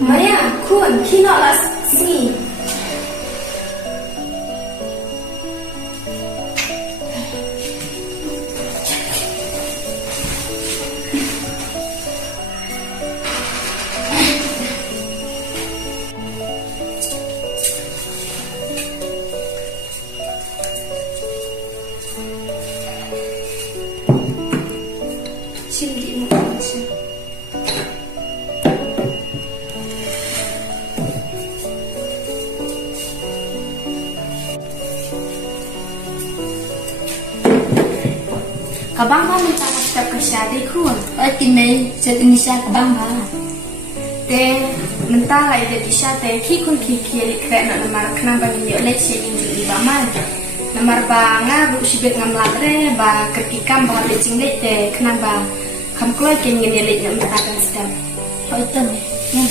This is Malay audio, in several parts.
Maya, kun, kinolas si. Şimdi mi? Kabang ba minta na kita kasya di kun? Ay, kinay, sa tinisya ka bang ba? Te minta la ide di sya te ki kun ki li kre na namar kna ba ni le chi ni ba man. Namar ba nga bu sibet ngam latre ba kerkikam ba le ching le te kna ba kam kloi ken ni le ni minta kan sedam. Ay, tan, yan.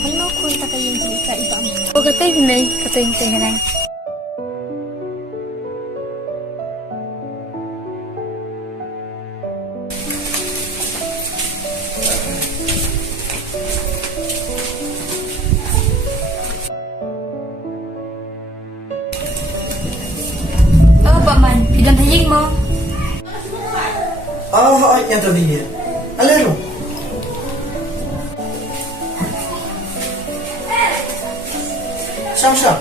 Ano kun ta kayo di ka iba mo? O katay, kinay, katay, kinay. Oh, ba man, pidang hayig mo. Ay niya tadi. Alero. Sam.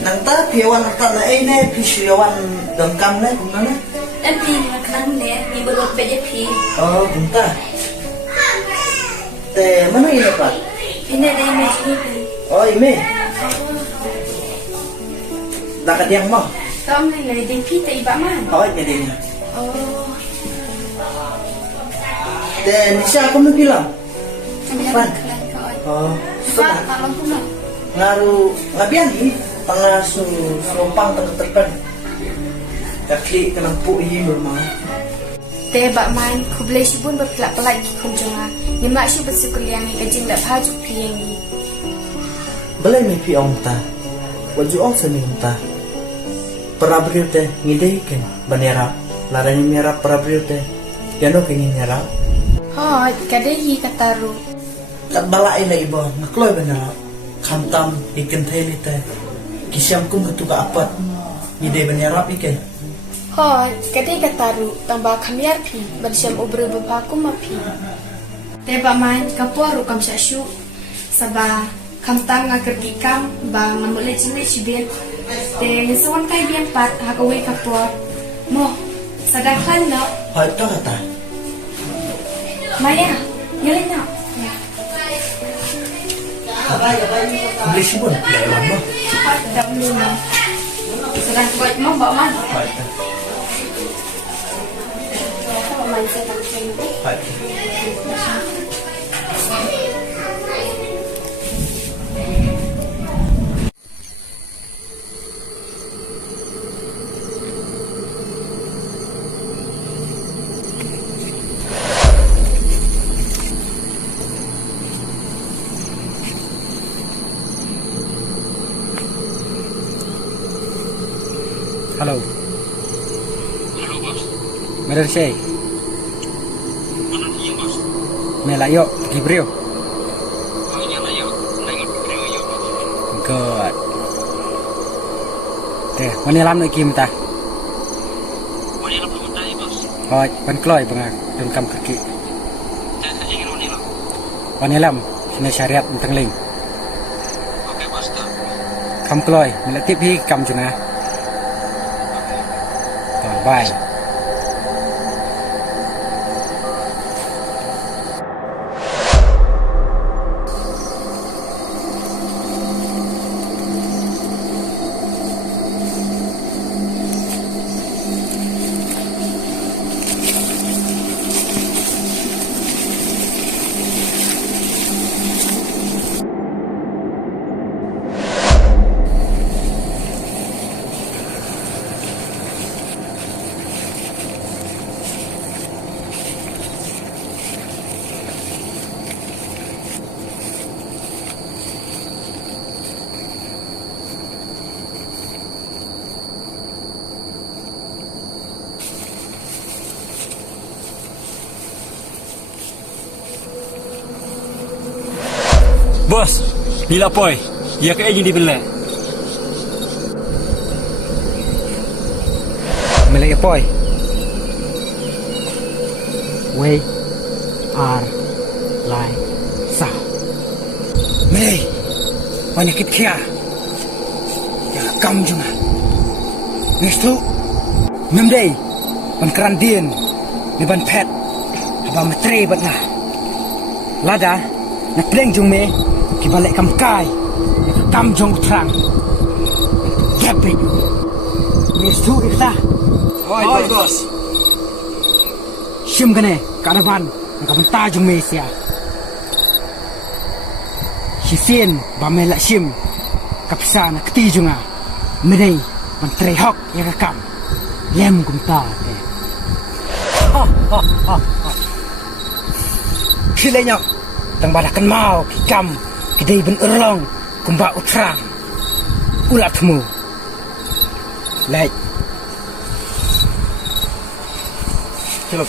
Nang ta piawan ta na ai ne piawan dam kam ne cũng na. Em pi ma knan ne, mi bolot pe je pi. Cũng ta. Te mana ini pak? Ine dai me chi pi. Ime. Dakat yang mau. Tom này là đi phi tây bả man. Ini dia. Oh, Te Nisha kamu bilang? em biết là klan coi. Và Sudah. tao cũng nói. Ngaru ngabian ni tengah sumpang tengah terkan. Kaki kena pu ini rumah. Te bả man, khub le shi bun bả plak plak ki khum jonga. Ni ma shi bả su kuliang ni ka jing la pha ju pi yang ni. Belai mai pi om ta. Waju om seni om ta. Perabril teh ngidei ken banera. Laranya merah perabril teh. Yano kengin merah. Ho, ka de hi ka taru. Kat balai na ibo nakloi banera. Khantam ikan theli teh. Kisiam kum hatu ka apat. Ngidei banera iken. Ho, ka de ka taru tamba khamyar phi, ban sham ubru ba pha kum ma phi. Te bả man, ka puaru kam sha shu. Saba kam tam nga kerki kam ba ngamule chile chibet. Te ngesawan kai biang pat ha ka we ka puar. Mo, sadang khan no. Hai to kata. Maya, yelin na. Beli sibun. Lewan mo. Pat dam lu na. Sadang kot mo ba man. Hai to. Ka man sa tang chen. Hai. Halo. Halo, Bos. Bener sih. Mana dia, Bos? Melayo, Gibrio. Oh, iya lah, yuk. Tengok video, yuk, Bos. Good. Teh, mana lam nak kim ta? Mana yang belum tadi, Bos? Hoi, pan kloi bang, dalam kam kaki. Saya ingin mana lah. Mana lam, sini syariat tentang ling. Oke, Bos, dah. Kam kloi, melatih pi kam cuna. Bye. Bos, nila poi. Ya ke ini dibelak. Melek poi. We are like sa. Melek. Penyakit kia. Ya kam juga. Nestu. Memdei. Ban kerandien. Ni ban pet. Aba metre batlah. Lada. Nak pleng jung me. Ki balik kam kai. Kam jong trang. Jabe. Nestu ikta. Oi, bos. Sim kene karavan nak benta jung me sia. Sisien ba me la sim. Kapsa nak ti junga. Medei ban trehok ya kam. Lem kumta te. Silenya tang balakan mau ki kam kidei ben erlong kumba utrang. Ulatmu. Like. Coba